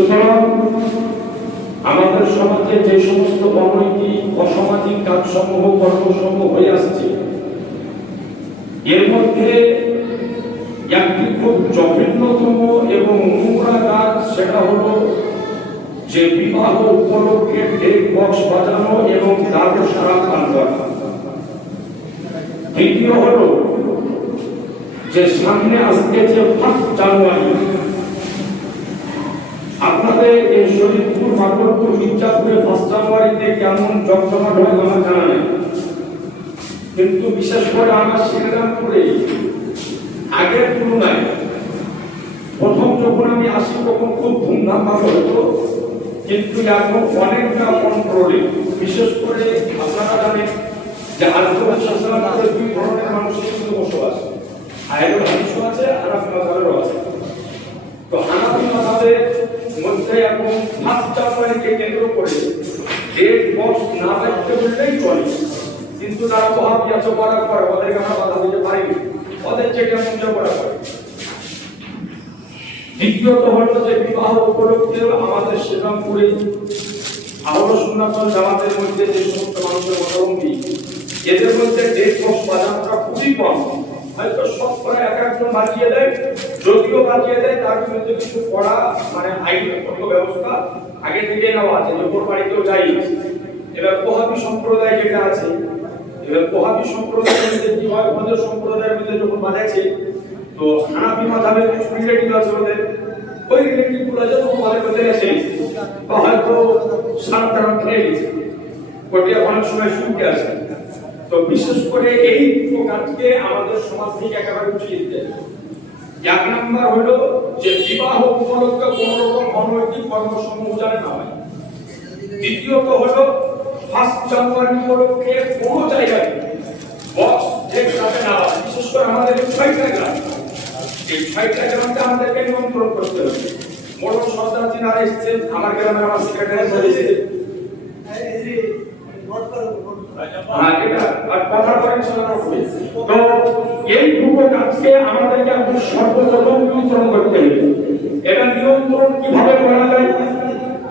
সুতরাং আমাদের সমাজে যে সমস্ত অনৈতিক অসামাজিক কাজসমূহ কর্মসমূহ হয়ে আসছে, এর মধ্যে একটি খুব জঘন্যতম এবং নোংরা কাজ, সেটা হলো যে বিবাহ উপলক্ষে ডেক বক্স বাজানো এবং তার সারা পান করা। দ্বিতীয় হলো যে সামনে আসছে যে 1 জানুয়ারি, আপনাদের এই শরীরপুর, মাকড়পুর, মির্জাপুরে 1 জানুয়ারিতে কেমন জমজমাট হয় আমার জানা নেই, কিন্তু বিশেষ করে আমার শ্রীরামপুরে আগের তুলনায় প্রথম যখন আমি আসি তখন খুব ধুমধাম ভাবে হতো, কিন্তু এখন অনেকটা কন্ট্রোলে। বিশেষ করে আপনারা জানেন যে আদিবাসী শাসনামলে 2 ধরনের মানুষের কিন্তু বসবাস, আহলে হাদিস আছে আর আপনাদেরও আছে। তো হানাফি মাযহাবের মধ্যে এখন 1 জানুয়ারিকে কেন্দ্র করে ডেট বক্স না রাখতে বললেই চলে, কিন্তু তারা ওয়াহাবি আছে করা করে, ওদেরকে আমরা বাধা দিতে পারিনি, ওদের যেটা মন চায় করা করে। দ্বিতীয়ত হলো যে বিবাহ উপলক্ষে আমাদের শ্রীরামপুরে আহলে সুন্নাত ওয়াল জামাতের মধ্যে যে সমস্ত মানুষের মতামতি, এদের মধ্যে ডেট বক্স বাজানোটা খুবই কম, হয়তো সব করে একজন বাজিয়ে দেয়, যদিও বাজিয়ে দেয় তার মধ্যে কিছু পড়া মানে আইনগত ব্যবস্থা আগে থেকে নেওয়া আছে, যে ওপর বাড়িতেও যাই। এবার ওহাবি সম্প্রদায় যেটা আছে, এবার ওহাবি সম্প্রদায়ের মধ্যে কি হয়, ওদের সম্প্রদায়ের মধ্যে যখন বাজাচ্ছে, তো হানাফি মাযহাবের কিছু রিলেটিভ আছে, ওদের ওই রিলেটিভ গুলো যখন ওদের মধ্যে গেছে বা হয়তো সারাটা খেয়ে গেছে, ওটা অনেক সময় শুনতে আসে। তো বিশেষ করে এই কাজকে আমাদের সমাজ থেকে একেবারে উঠিয়ে দিতে হবে। 1 নম্বর হলো যে বিবাহ উপলক্ষে কোন রকম অনৈতিক কর্মসমূহ যেন না হয়। দ্বিতীয়ত হলো 1 জানুয়ারি উপলক্ষে কোনো জায়গায় বক্স ডেক যাবে না, বিশেষ করে আমাদের 6টা গ্রাম, এই 6টা গ্রামকে আমাদেরকে নিয়ন্ত্রণ করতে হবে। মোড়ল সর্দার যিনারা এসেছেন, আমার গ্রামের আমার সেক্রেটারি বলেছে এই দুটো কাজকে আমাদেরকে সর্বপ্রথম নিয়ন্ত্রণ করতে হবে। এটা নিয়ন্ত্রণ কিভাবে করা যায়,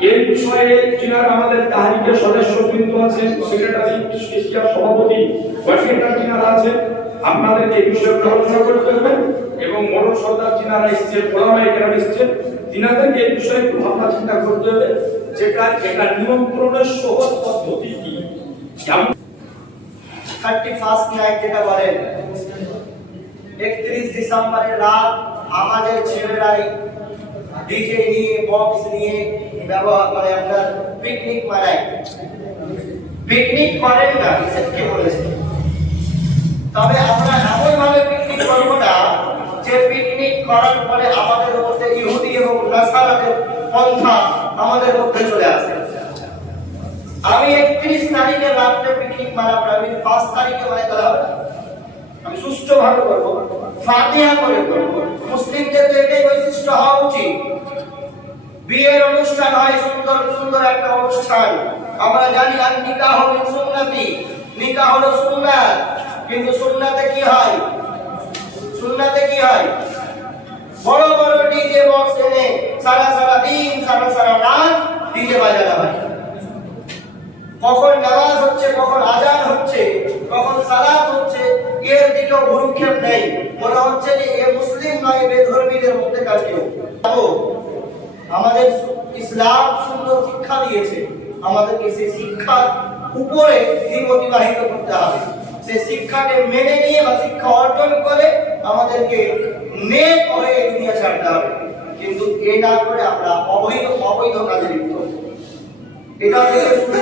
এই বিষয়ে যিনারা আমাদের তাহরিকের সদস্যবৃন্দ আছেন, সেক্রেটারি, এশিয়ার সভাপতি, ওয়াশিংটন যিনারা আছেন, আপনাদেরকে এই বিষয়ে আলোচনা করতে হবে এবং মোড়ল সর্দার যিনারা এসেছেন, ওলামায়ে কেরাম এসেছেন, তিনাদেরকে এই বিষয়ে একটু ভাবনা চিন্তা করতে হবে যেটা এটা নিয়ন্ত্রণের সহজ পদ্ধতি কি। 31st নাইট যেটা বলেন, 31 ডিসেম্বরের রাত আমাদের ছেলেরাই ডিজে নিয়ে বক্স নিয়ে ব্যবহার করে, আপনার পিকনিক মানায়। পিকনিক করেন না, কে বলেছে? তবে আমরা এমন ভাবে পিকনিক করবো না যে পিকনিক করার পরে আমাদের মধ্যে ইহুদি এবং নাসারাদের পন্থা আমাদের মধ্যে চলে আসে। আমি 31 তারিখে রাতে পিকনিক মানাবো, আমি 5 তারিখে মানাতে হবে, আমি সুষ্ঠুভাবে করবো, ফাতিহা করে করবো। মুসলিমদের তো এটাই বৈশিষ্ট্য হওয়া উচিত। বিয়ের অনুষ্ঠান হয় সুন্দর সুন্দর একটা অনুষ্ঠান, আমরা জানি আর নিকাহ হলো সুন্নতি, নিকাহ হলো সুন্নাত, কিন্তু সুন্নাতে কি হয়, সুন্নাতে কি হয়, বড় বড় ডিজে বক্স এনে সারা সারা দিন সারা সারা রাত ডিজে বাজানো হয়। কখন নামাজ হচ্ছে, কখন আজান হচ্ছে, কখন সালাত হচ্ছে, এর দিকেও ভ্রুক্ষেপ নেই, মনে হচ্ছে যে এ মুসলিম নয়, বেধর্মীদের মধ্যে কাটিও। আমাদের ইসলাম সুন্দর শিক্ষা দিয়েছে, আমাদেরকে সেই শিক্ষার উপরে দিন অতিবাহিত করতে হবে। সেই শিক্ষাকে মেনে নিয়ে বা শিক্ষা অর্জন করে আমাদেরকে নেক হয়ে দুনিয়া ছাড়তে হবে, কিন্তু এ না করে আমরা অবৈধ কাজে লিপ্ত। এটা থেকে শুরু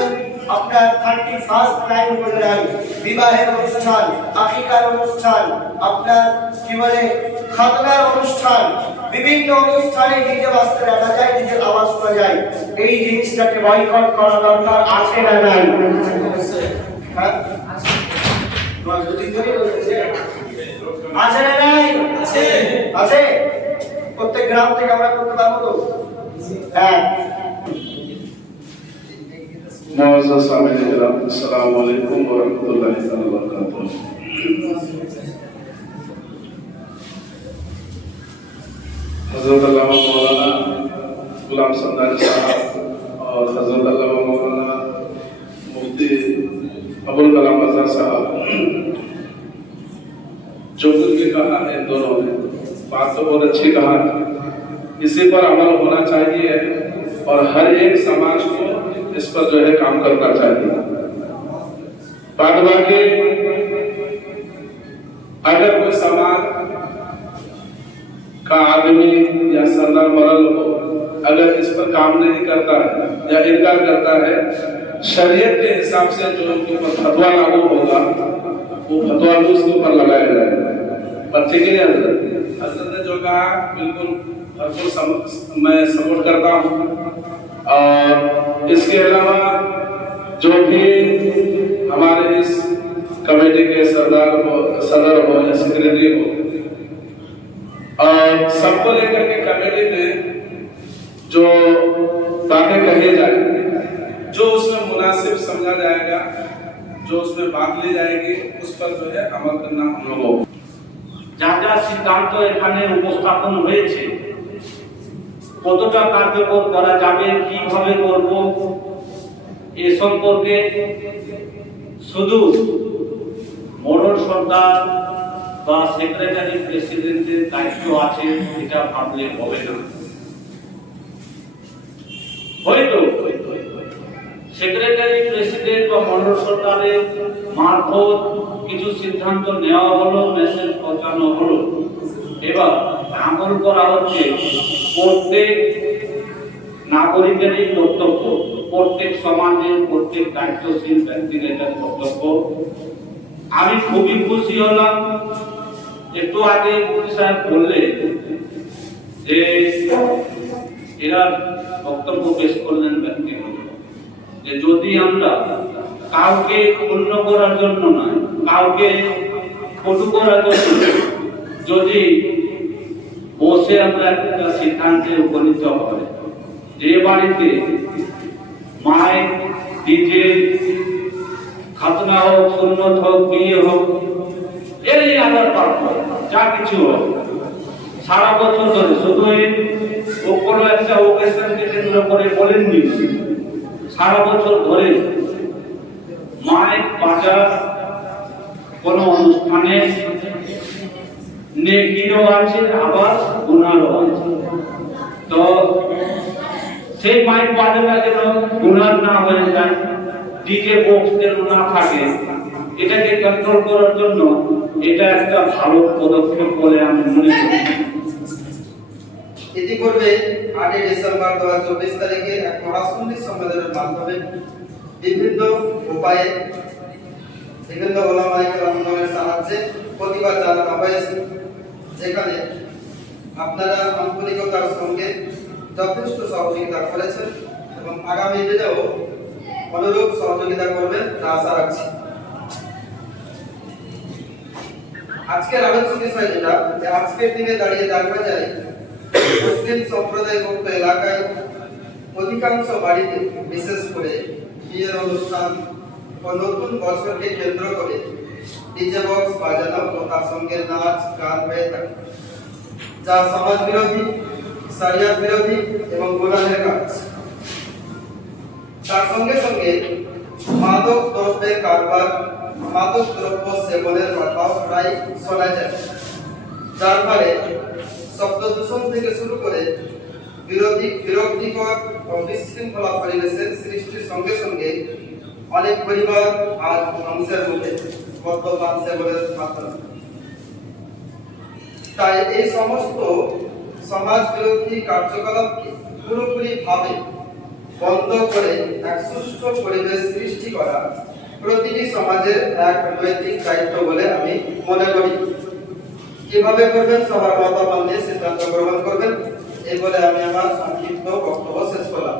আপনার 31st নাইট বলে নাই, বিবাহের অনুষ্ঠান, আকিকার অনুষ্ঠান, আপনার কি বলে খাতনার অনুষ্ঠান, বিভিন্ন অনুষ্ঠানে ডিজে বাজতে দেখা যায়, ডিজে আওয়াজ শোনা যায়। এই জিনিসটাকে বয়কট করা দরকার আছে না নাই? হ্যাঁ, আছে না নাই? আছে। প্রত্যেক গ্রাম থেকে আমরা করতে পারবো তো? হ্যাঁ। আসসালামু আলাইকুম ওয়া রাহমাতুল্লাহি ওয়া বারাকাতুহু। হযরত আল্লামা মাওলানা गुलाम समदानी साहब और हजरत अल्लामा मौलाना मुफ्ती अबुल कलाम आजाद साहब, जो कुछ भी कहा इन दोनों ने बात तो बहुत अच्छी कहा, इसी पर अमल होना चाहिए और हर एक समाज को इस पर जो है काम करना चाहिए। बाद बाकी अगर कोई समाज का आदमी या सरदार मरल हो, अगर इस पर काम नहीं करता है या इनकार करता है, शरीयत के हिसाब से जो उनके ऊपर फतवा लागू होगा वो फतवा भी उसके ऊपर लगाया जाएगा। पर ठीक है हजरत ने जो कहा बिल्कुल भरपूर मैं सपोर्ट करता हूँ। और इसके अलावा जो भी हमारे इस कमेटी के सदर हो या सेक्रेटरी हो, और सबको लेकर के कमेटी में जो बातें कही जाए, जो उसमें मुनासिब समझा जाएगा, जो उसमें बात ली जाएगी, उस पर जो है अमल करना हम लोगों को। যা যা সিদ্ধান্ত এখানে উপস্থাপন হয়েছে কতটা কার্যকর করা যাবে, কিভাবে করব, এ সম্পর্কে শুধু মোড়ল সরকার বা সেক্রেটারি প্রেসিডেন্টের দায়িত্ব আছে এটা ভাবলে হবে না। হয়তো সেক্রেটারি প্রেসিডেন্ট বা মোড়ল সরকারের মারফত কিছু সিদ্ধান্ত নেওয়া হলো, মেসেজ পৌঁছানো হলো, এবার আমল করা হচ্ছে প্রত্যেক নাগরিকেরই কর্তব্য, প্রত্যেক সমাজের প্রত্যেক দায়িত্বশীল ব্যক্তির এটা কর্তব্য। আমি খুবই খুশি হলাম, একটু আগে মুফতি সাহেব বললেন যে এরা বক্তব্য পেশ করলেন ব্যক্তিগত, যে যদি আমরা কাউকে ক্ষুণ্ণ করার জন্য নয়, কাউকে কটু করার জন্য যদি বসে আমরা একটা সিদ্ধান্তে উপনীত হয়, যে বাড়িতে মাইক ডিজে খাতনা হোক, সুন্নত হোক, বিয়ে হোক, এর আদার পার্থ যা কিছু হোক, সারা বছর ধরে শুধু কোনো একটা ওকেশনকে কেন্দ্র করে বলেননি, সারা বছর ধরে মাইক বাজার কোন অনুষ্ঠানে নেকিরও আছে আবার গুনারও আছে। তো সেই মাইক বাজারটা যেন গুনার না হয়ে যায়, ডিজে বক্স যেন না থাকে, এটাকে কন্ট্রোল করার জন্য এটা একটা ভালো পদক্ষেপ বলে আমি মনে করি। ইতিপূর্বে 8 ডিসেম্বর 2024 তারিখে এক মহাসুন্নি সম্মেলনের মাধ্যমে বিভিন্ন উপায়ে বিভিন্ন ওলামায়ে কেরামের সাহায্যে প্রতিবাদ জানানো হয়েছে, যেখানে আপনারা আন্তরিকতার সঙ্গে যথেষ্ট সহযোগিতা করেছেন এবং আগামী দিনেও অনুরূপ সহযোগিতা করবেন তা আশা রাখছি। আজকের আলোচ্য বিষয় যেটা, যে আজকের দিনে দাঁড়িয়ে দেখা যায় মুসলিম সম্প্রদায়ভুক্ত এলাকায় অধিকাংশ বাড়িতে বিশেষ করে বিয়ের অনুষ্ঠান ও নতুন বছরকে কেন্দ্র করে ডিজে বক্স বাজানো ও তার সঙ্গে নাচ গান হয়ে থাকে, যা সমাজ বিরোধী, শরিয়ত বিরোধী এবং গুনাহের কাজ। তার সঙ্গে সঙ্গে মাদক দ্রব্যের কারবার, মাদক দ্রব্য সেবনের কথাও প্রায় শোনা যায়, যার ফলে শব্দ দূষণ থেকে শুরু করে বিরক্তিকর ও বিশৃঙ্খলা পরিবেশের সৃষ্টির সঙ্গে সঙ্গে অনেক পরিবার আজ ধ্বংসের মুখে বর্তমান সেবনের মাধ্যমে। তাই এই সমস্ত সমাজ বিরোধী কার্যকলাপকে পুরোপুরি ভাবে বন্ধ করে এক সুষ্ঠু পরিবেশ সৃষ্টি করা প্রতিটি সমাজের এক নৈতিক দায়িত্ব বলে আমি মনে করি। কিভাবে করবেন সবার মতামত নিয়ে সিদ্ধান্ত গ্রহণ করবেন, এই বলে আমি আমার সংক্ষিপ্ত বক্তব্য শেষ করলাম।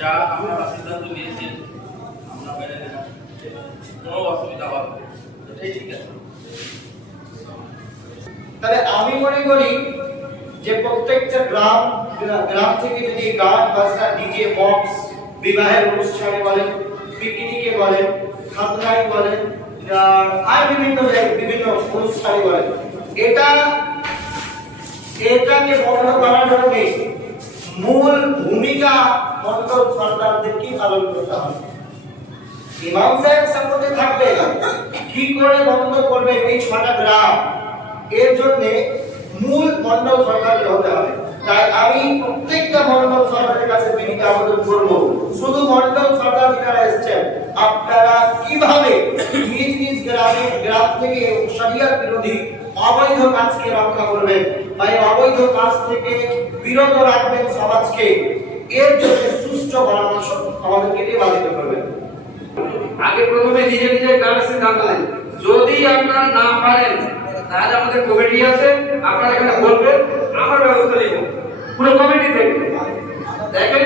যা আমরা সিদ্ধান্ত নিয়েছি আমরা মেনে নেব, কোনো অসুবিধা হবে না, ঠিক আছে। তাহলে আমি মনে করি যে প্রত্যেকটা গ্রাম থেকে যদি গান বাজনা, ডিজে বক্স, বিবাহের অনুষ্ঠানে বলেন, পিকনিকে বলেন, খাতনায় বলেন, আর বিভিন্ন অনুষ্ঠানে বলেন, এটাকে বন্ধ করার জন্য মূল ভূমিকা মন্ডল সরকারদেরকে পালন করতে হবে। ইমাম সাহেব সাপোর্টে থাকবে, কি করে বন্ধ করবে এই 6টা গ্রাম, এর জন্য মূল মন্ডল সরকারকে হতে হবে। তাই আমি প্রত্যেকটা মন্ডল সরকারের কাছে বিনীত আবেদন করব, শুধু মন্ডল সরকার যারা এসেছেন, আপনারা কিভাবে নিজ নিজ গ্রাম থেকে শরিয়ত বিরোধী অবৈধ কাজকে রক্ষা করবেন, বা এই অবৈধ কাজ থেকে বিরত রাখবেন সমাজকে, এর জন্য সুষ্ঠু পরামর্শ আমাদেরকে দেওয়া দিতে করবেন। আগে প্রথমে নিজে নিজে গ্রামে সিদ্ধান্ত নেন। যদি আপনারা না পারেন তাহলে আমাদের কমিটি আছে, আপনারা এখানে বলবেন, আমার ব্যবস্থা নিব পুরো কমিটি থেকে। দেখেন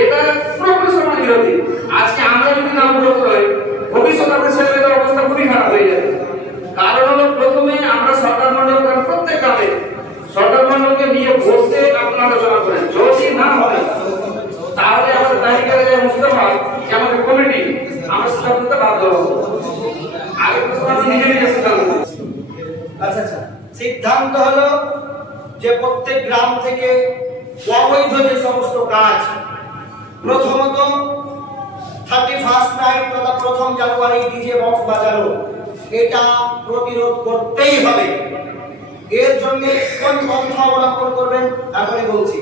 এটা পুরোপুরি সমাজ বিরোধী। আজকে আমরা যদি না বিরত হই, ভবিষ্যতে আমাদের ছেলেমেয়েদের অবস্থা খুবই খারাপ হয়ে যাবে। কারণ হলো প্রথমে আমরা সরকার মন্ডল প্রত্যেক গ্রামে সরকার মন্ডলকে নিয়ে বসতে আপনারা আলোচনা করেন। যদি না হয় তাহলে আমাদের তালিকায় যে মুস্তফা যে আমাদের কমিটি আমরা সিদ্ধান্ত নিতে বাধ্য হব। আগে প্রথমে আমরা নিজে নিজে সিদ্ধান্ত নেব। আচ্ছা, সিদ্ধান্ত হলো যে প্রত্যেক গ্রাম থেকে অবৈধ যে সমস্ত কাজ, প্রথমত 31st নাইট তথা 1ম জানুয়ারি ডিজে বক্স বাজানো, এটা প্রতিরোধ করতেই হবে। এর জন্য কোন পন্থা অবলম্বন করবেন এখনই বলছি।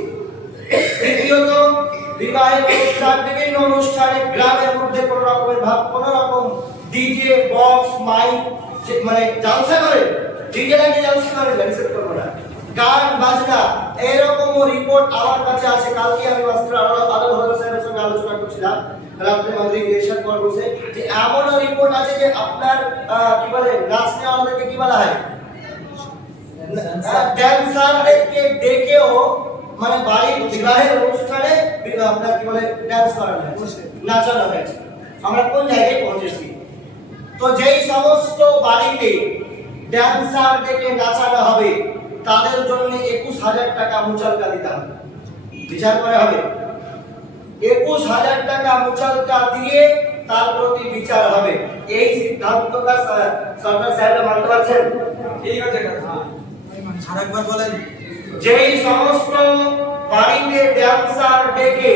দ্বিতীয়ত, বিবাহের অনুষ্ঠান, বিভিন্ন অনুষ্ঠানে গ্রামের মধ্যে কোন রকম ডিজে বক্স মাইক মানে জালসা করে, ডিজে লাগিয়ে জালসা করে রিসেপ্ট করবো না, গান বাজনা, এরকম রিপোর্ট আমার কাছে আছে। কালকে আমি মাস্টার আলম হজরত সাহেবের সঙ্গে আলোচনা করছিলাম, রাতে মাগরিব এশার পর বসে, যে এমনও রিপোর্ট আছে যে আপনার কি বলে নাচ নেওয়াদেরকে কি বলা হয়, ড্যান্সারদেরকে ডেকেও মানে বাড়ির বিবাহের অনুষ্ঠানে আপনার কি বলে ডান্স করানো হয়েছে, নাচানো হয়েছে। আমরা কোন জায়গায় পৌঁছেছি? তো যেই সমস্ত বাড়িতে ড্যান্সার ডেকে নাচানো হবে তাদের জন্য 21,000 টাকা মুচালকা দিতে হবে, বিচার করে হবে। 21,000 টাকা মুচালকা দিয়ে তার প্রতি বিচার হবে। এই সিদ্ধান্তটা সরকার সাহেব মানতে পারছেন? ঠিক আছে, আরেকবার বলেন। যেই সমস্ত বাড়িতে ড্যান্সার ডেকে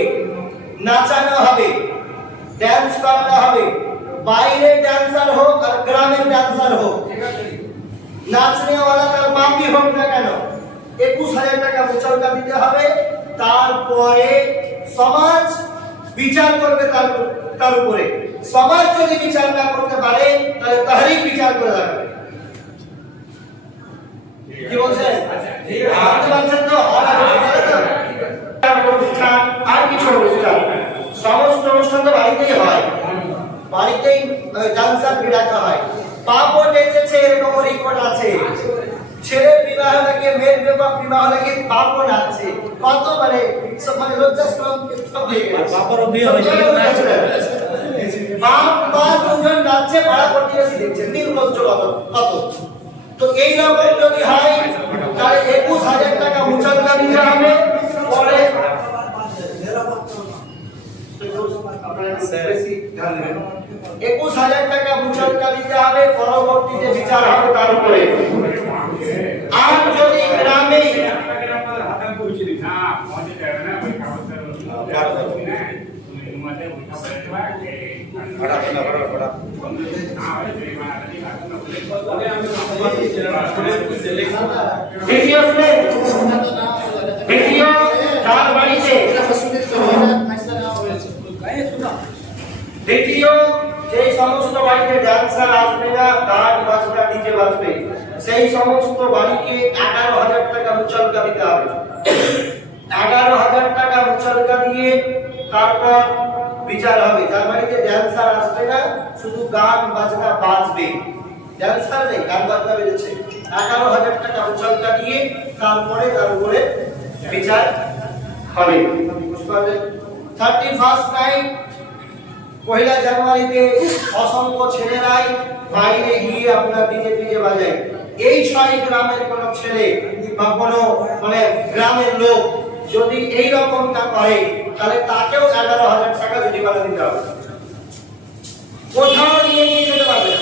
নাচানো হবে, ড্যান্স করানো হবে, বাইরের ড্যান্সার হোক আর গ্রামের ড্যান্সার হোক, নাচনেওয়ালা তার বাপই হোক না কেন, 21,000 টাকা মুচালকা দিতে হবে। তারপরে সমাজ বিচার করবে তার উপরে। সমাজ যদি বিচার না করতে পারে তাহলে তাহরিক বিচার করে দেখাবে। কি বলছেন? আপনি বলছেন তো অনুষ্ঠান আর কিছু অনুষ্ঠান, সমস্ত অনুষ্ঠান তো বাড়িতেই হয়, বাড়িতেই ডান্সার ডাকা হয়। পাপও ডেকেছে এরকম রিপোর্ট আছে, ছেলের বিবাহ লাগে, মেয়ের বিবাহ লাগে, পাপও নাচছে, কত মানে লজ্জাস্কর সব হয়ে গেছে। বাপরও বিয়ে হয়েছে, বাপ মা দুজন নাচছে, পাড়া প্রতিবেশী দেখছে, নির্লজ্জ কত। তো এই রকম যদি হয় তাহলে 21,000 টাকা মুচালকা দিতে হবে। পরে 21,000 টাকা মুচালকা দিতে হবে, পরবর্তীতে বিচার হবে তার উপরে। আর যদি গ্রামে দ্বিতীয় তার বাড়িতে দ্বিতীয় যে সমস্ত বাড়িতে ডান্সার আসবে না, গান বাজনা ডিজে বাজবে, সেই সমস্ত বাড়িকে 11,000 টাকা মুচালকা দিতে হবে। 11,000 টাকা মুচালকা দিয়ে তারপর বিচার হবে। যার বাড়িতে ডান্সার আসবে না, শুধু গান বাজনা বাজবে, ডান্সার নেই, গান বাজনা বেজেছে, 11,000 টাকা মুচালকা দিয়ে তারপরে তার উপরে বিচার হবে। 31st নাইট 1 জানুয়ারিতে অসংখ্য ছেলেরাই বাইরে গিয়ে আপনার ডিজে ফিজে বাজায়। এই 6 গ্রামের কোন ছেলে বা কোন মানে গ্রামের লোক যদি এই রকমটা করে তাহলে তাকেও 11,000 টাকা জরিমানা দিতে হবে। কোথাও নিয়ে যেতে পারবে না,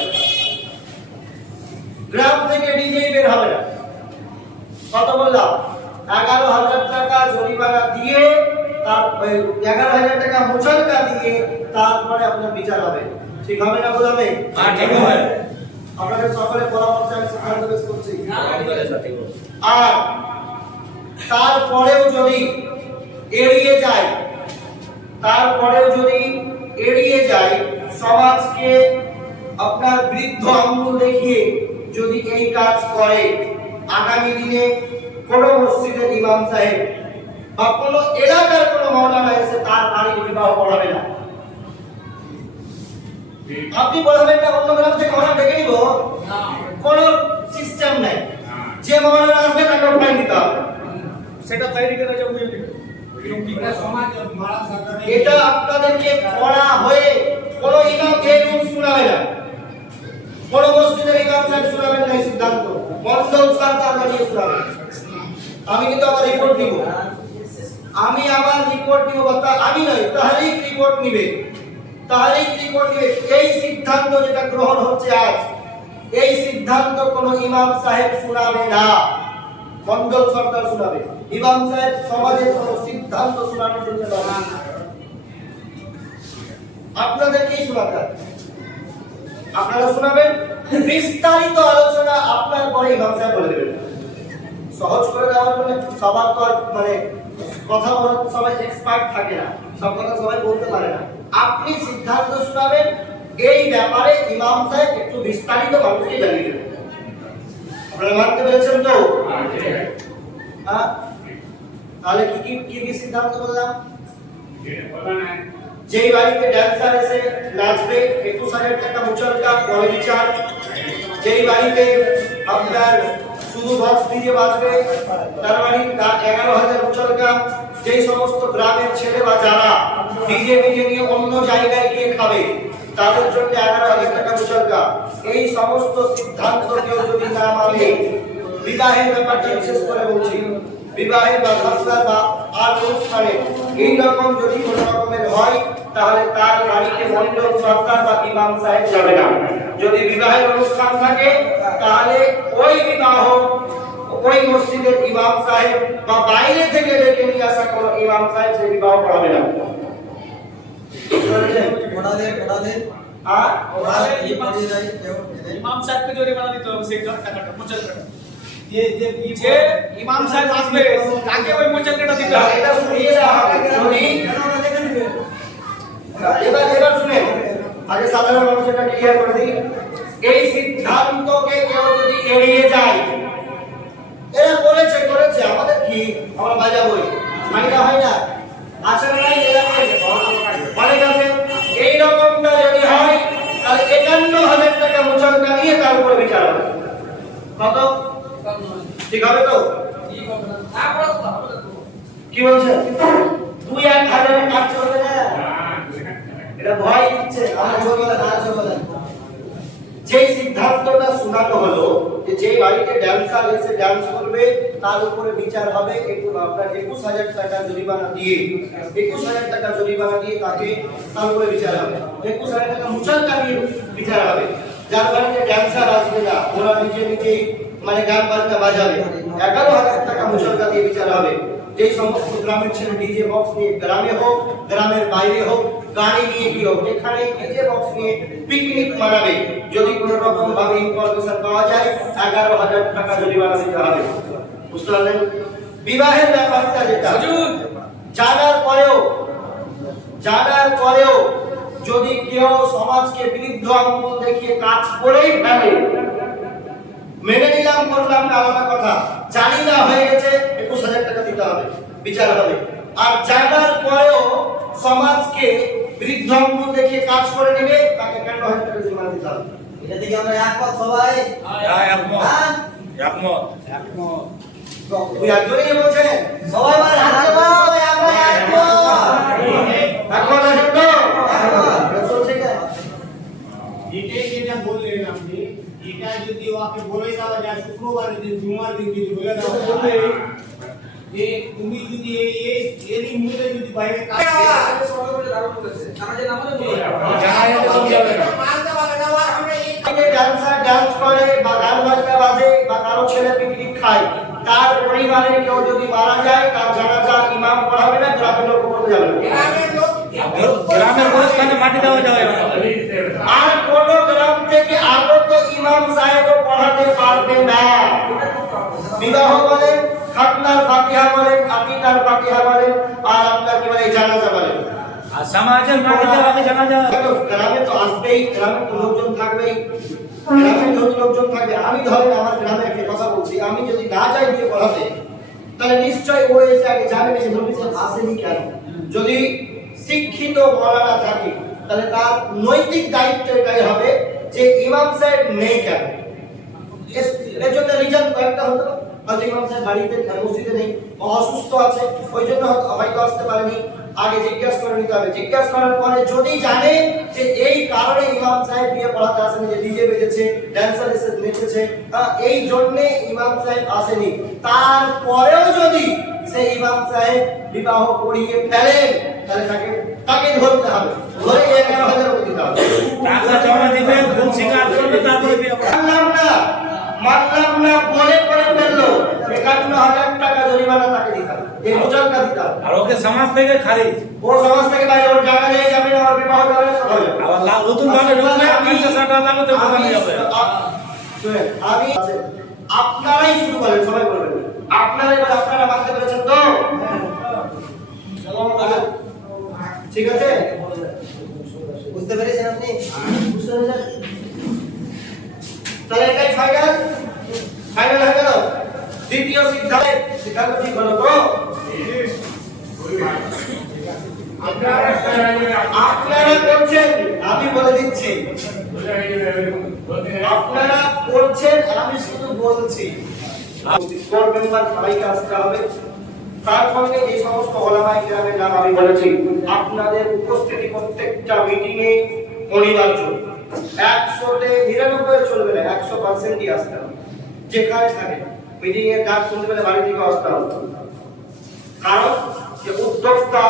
গ্রাম থেকে ডিজে বের হবে না। কত বললাম? 11,000 টাকা জরিমানা দিয়ে তার 11,000 টাকা মুচলকা দিয়ে তারপরে আপনার বিচার হবে। ঠিক হবে না বলবে? হ্যাঁ ঠিক হবে। আপনাদের সকলে পরামর্শ আমি সিদ্ধান্ত পেশ করছি। আর তারপরেও যদি এড়িয়ে যায় সমাজকে আপনার বৃদ্ধ আঙ্গুল দেখিয়ে যদি এই কাজ করে, আগামী দিনে কোন মসজিদের ইমাম সাহেব বা কোন এলাকার কোন মাওলানা এসে তার বাড়ির বিবাহ পড়াবে না। আপনি বলবেন না অন্য গ্রাম থেকে মাওলানা ডেকে নিব, কোন সিস্টেম নাই। যে মাওলানা আসবে তাকে ফাইন দিতে হবে। সেটা তৈরি করে যে বুঝে নেবে। এটা আপনাদেরকে পড়া হয়ে কোন ইমাম এই রূপ শোনাবে না, কোন মসজিদের ইমাম সাহেব শোনাবেন না এই সিদ্ধান্ত, মন্ডল সরকার নিয়ে শোনাবে। আমি কিন্তু আমার রিপোর্ট নিব, আমি নয়, তাহরিক রিপোর্ট নিবে। এই সিদ্ধান্ত যেটা গ্রহণ হচ্ছে আজ, এই সিদ্ধান্ত কোন ইমাম সাহেব শোনাবে না, মন্ডল সরকার শোনাবে। ইমাম সাহেব সমাজের কোন সিদ্ধান্ত শোনানোর জন্য নয়, আপনাদেরকেই শোনাতে হবে। আপনারা শোনাবেন, বিস্তারিত আলোচনা আপনার পরে ইমাম সাহেব বলে দেবেন। সহজ করে দেওয়ার জন্য সবার তো মানে কথা বলার সবাই এক্সপার্ট থাকে না, সব কথা সবাই বলতে পারে না। আপনি সিদ্ধান্ত শোনাবেন, এই ব্যাপারে ইমাম সাহেব একটু বিস্তারিত মানুষকে জানিয়ে দেবেন। আপনারা মানতে পেরেছেন তো? হ্যাঁ, তাহলে কি সিদ্ধান্ত বললাম? যেই বাড়িতে ড্যান্সার এসে নাচবে 21,000 টাকা মুচলকা পরে বিচার। যেই বাড়িতে আপনার শুধু বক্স ডিজে বাজবে তার বাড়ি 11,000 মুচলকা। যেই সমস্ত গ্রামের ছেলে বা যারা ডিজে নিয়ে অন্য জায়গায় গিয়ে খাবে তাদের জন্য 11,000 টাকা মুচলকা। এই সমস্ত সিদ্ধান্ত কেউ যদি না মানে, বিবাহের ব্যাপারটা বিশেষ করে বলছি, বিবাহের বা খাসদার বা আর অনুষ্ঠানে এইরকম যদি কোনো রকমের হয় তাহলে তার বাড়িতে মন্ডল সরকার বা ইমাম সাহেব যাবে না। যদি বিবাহের অনুষ্ঠান থাকে তাহলে ওই বিবাহ ওই মসজিদের ইমাম সাহেব বা বাইরে থেকে ডেকে নিয়ে আসা কোনো ইমাম সাহেব সেই বিবাহ পড়াবে না। ইমাম সাহেবকে জরিমানা দিতে হবে সেই টাকাটা, মুচলকাটা। যে ইমাম সাহেব আসবে তাকে ওই মুচলকাটা দিতে হবে। এটা শুনিয়ে দেওয়া হবে। এবার শুনেন, আগে সাধারণ মানুষেরটা ক্লিয়ার করে দিই। এই সিদ্ধান্তকে কেউ যদি এড়িয়ে যায়, এরা করেছে আমাদের কি আমরা বাজাবই মাইনা হয় না, আসলে নাই অনেক আছে। এইরকমটা যদি হয় তাহলে 51,000 টাকা মুচলকা নিয়ে তার উপরে বিচার হবে। কত? ঠিক হবে তো? কি বলছেন? 2-1,000 কাজ চলবে না, এটা ভয় দিচ্ছে। যে সিদ্ধান্তটা শোনানো হলো যে যে বাড়িতে ড্যান্সার এসে ডান্স করবে তার উপরে বিচার হবে আপনার 21,000 টাকা জরিমানা দিয়ে, 21,000 টাকা জরিমানা দিয়ে তাকে তার উপরে বিচার হবে। 21,000 টাকা মুচলকা দিয়ে বিচার হবে। যার বাড়িতে ড্যান্সার আসবে না, ওরা নিজেই মানে গান বাজনা বাজাবে, 11,000 টাকা মুচলকা দিয়ে বিচার হবে। যেই সমস্ত গ্রামের ছেলে ডিজে বক্স নিয়ে গ্রামে হোক গ্রামের বাইরে হোক গাড়ি নিয়ে কি হোক এখানে ডিজে বক্স নিয়ে পিকনিক মানাবে, যদি কোনো রকম ভাবে ইনফরমেশন পাওয়া যায় 11,000 টাকা জরিমানা দিতে হবে। বুঝতে পারলেন? বিবাহের ব্যাপারটা যেটা জানার পরেও যদি কেউ সমাজকে বিরুদ্ধ আঙ্গুল দেখিয়ে কাজ করেই ফেলে, মেনে নিলাম করলাম না আলাদা কথা, জানি না হয়ে গেছে 21,000 টাকা দিতে হবে, বিচার হবে। আর জানার পরেও সমাজকে বৃদ্ধ আঙ্গুল দেখিয়ে কাজ করে নেবে তাকে 11,000 টাকা জরিমানা দিতে হবে। এটা থেকে আমরা একমত সবাই? একমত। তুই একজনই বলছেন সবাই বলেন হাত দাও, আমরা একমত। একমত আছেন তো? একমত। চলছে কি? এটাই যেটা বললেন আপনি, এটা যদি ওকে বলে দেওয়া যায় শুক্রবারের দিন জুমার দিন যদি বলে দেওয়া যায় যে তুমি যদি এরই মূল্যে যদি বাইরে ডান্স করে বা গান বাজনা বাজে বা কারো ছেলে পিকনিক খায় তার পরিবারের কেউ যদি মারা যায় তার জানাজা ইমাম পড়াবে না, গ্রামের লোক পড়তে যাবে না। গ্রামের কোনো স্থানে মাটি দেওয়া যাবে না। আর কোন গ্রাম থেকে আগত ইমাম সাহেবও পড়াতে পারবে না। বিবাহ বলেন, খাতনার ফাতিহা বলেন, আকিদার ফাতিহা বলেন, আর আপনার কি বলে জানাজা বলেন। আর সমাজের মাটি দেওয়া আগে জানা যায়। গ্রামে তো আসবেই, গ্রামে তো লোকজন থাকবেই, গ্রামে যত লোকজন থাকবে। আমি ধরেন আমার গ্রামে একটা কথা বলছি, আমি যদি না যাই দিয়ে পড়াতে, তাহলে নিশ্চয়ই ও এসে আগে জানবে যে নোটিশ আসেনি কেন। যদি শিক্ষিত মৌলানা থাকে তাহলে তার নৈতিক দায়িত্ব এটাই হবে যে ইমাম সাহেব নেই কেন। এর জন্য রিজন কয়েকটা হতো, হয়তো ইমাম সাহেব বাড়িতে মসজিদে নেই, অসুস্থ আছে, ওই জন্য হয়তো আসতে পারেনি। আগে জিজ্ঞাসা করে নিতে হবে। জিজ্ঞাসা করার পরে যদি জানে যে এই কারণে ইমাম সাহেব বিয়ে পড়াতে আসেনি, যে ডিজে বেজেছে, ড্যান্সার এসে নেচেছে, এই জন্যে ইমাম সাহেব আসেনি, তারপরেও যদি সেই ইমাম সাহেব বিবাহ পড়িয়ে ফেলেন তাহলে তাকে ধরতে হবে, ধরে 11,000 দিতে হবে। টাকা জমা দিবে, ভুল স্বীকার করবে, তারপরে বিয়ে পড়াবে। মানলাম না বলে করে ফেললো, 51,000 টাকা জরিমানা তাকে দিতে হবে, এই মোজালটা দিতে হবে। আর ওকে সমাজ থেকে খারিজ, ও সমাজ থেকে বাইরে, ওর জায়গা নিয়ে যাবে না, ওর বিবাহ যাবে না, সব হবে। আবার নতুন ভাবে ঢুকলে 50,000 লাগাতে বোঝানো যাবে। শুনেন, আমি আপনারাই শুরু করেন, সবাই বলবেন আপনারা, এবার আপনারা মানতে পেরেছেন তো? ঠিক আছে, বুঝতে পেরেছেন আপনি? বুঝতে পেরেছেন? তাহলে এটাই ফাইনাল হয়ে গেল। দ্বিতীয় সিদ্ধান্ত ঠিক হলো তো? আপনারা করছেন, আমি বলে দিচ্ছি, আপনারা করছেন, আমি শুধু বলছি। করবেন বা সবাইকে আসতে হবে। তার সঙ্গে এই সমস্ত ওলামায়ে কেরামের নাম আমি বলেছি, আপনাদের উপস্থিতি প্রত্যেকটা মিটিং এ অনিবার্য। 100-তে 99 চলবে না, 100%ই আসতে হবে। যেখানে থাকে মিটিং এর ডাক শুনতে পেলে বাড়ি থেকে আসতে হবে। কারণ যে উদ্যোক্তা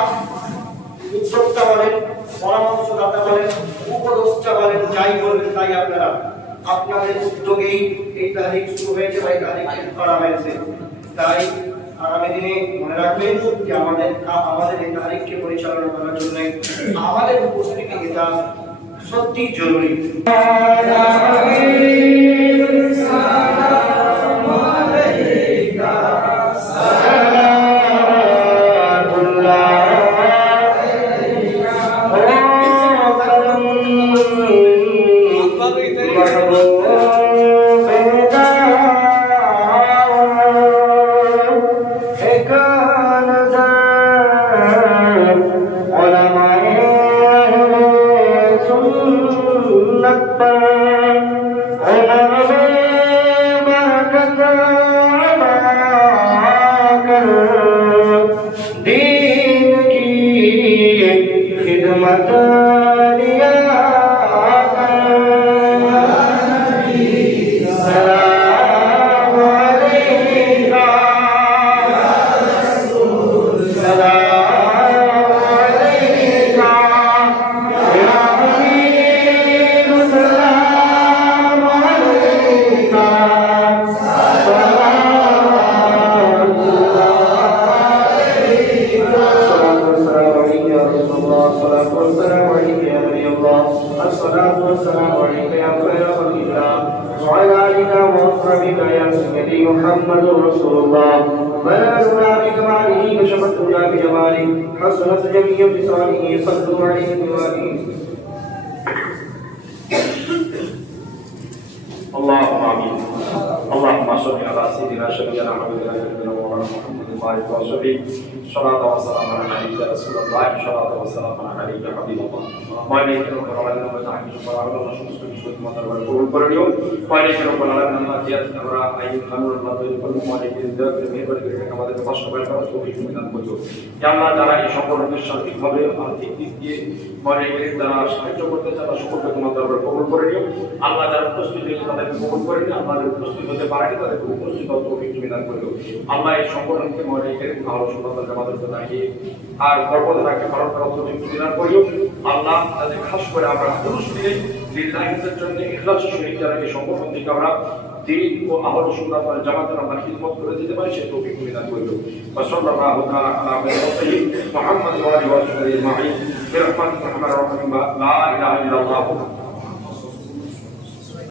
বলেন, পরামর্শদাতা বলেন, উপদেষ্টা বলেন, যাই বলবেন তাই আপনাদের উদ্যোগেই এই তারিখ শুরু হয়েছে বা এই তারিখ করা হয়েছে। তাই আগামী দিনে মনে রাখবেন যে আমাদের এই তারিখকে পরিচালনা করার জন্য আমাদের উপস্থিতি এটা সত্যি জরুরি। محمد رسول الله بلغنا بكماله كشفت الدنيا بجماله حسنت جميع بصالحه صلوا عليه وآله اللهم آمين اللهم صل على سيدنا شفيعنا حبيبنا مولانا محمد وعلى آله وصحبه صلاة وسلام على نبينا رسول الله صلاة وسلام على نبينا حبيب الله وعليك ربنا ولنا ونعم سبحانه وتعالى সুস্থ মাতার কবুল করে নিও ওয়ালাইকুম রব্বানা আল্লাহ জিয়াত আমরা আইয়ুল খানুর আল্লাহ তৈরি করব ওয়ালাইকুম দয়া করে মেহেরবানি করে আমাদের কষ্ট করে করার তৌফিক দান করো ইয়া আল্লাহ যারা এই সম্পর্কে সঠিকভাবে আর্থিক দিক দিয়ে ওয়ালাইকুম যারা সাহায্য করতে চায় তারা সকলকে তোমার দরবারে কবুল করে নিও আল্লাহ যারা উপস্থিত হয়েছে তাদেরকে কবুল করে নিও আমাদের উপস্থিত হতে পারেনি তাদেরকে উপস্থিত হওয়ার তৌফিক দান করো আল্লাহ এই সম্পর্কে ওয়ালাইকুম ভালো সুন্দর আমাদের জন্য আর পরবর্তী রাখতে পারার তৌফিক দান করো আল্লাহ তাদের খাস করে আমরা পুরুষ মিলে লিল্লাহির জন্য ইখলাসের সহিত যারা এই সম্পর্ক থেকে আমরা দিন ও আহলে সুন্নাত ওয়াল জামাতের আমরা খিদমত করে দিতে পারি সে তৌফিক দান করুন সাল্লাল্লাহু তাআলা আলা সাইয়্যিদিনা মুহাম্মদ ওয়া আলিহি ওয়া সাহবিহি আজমাইন বিরহমাতিকা আরহামার রাহিমিন লা ইলাহা ইল্লাল্লাহ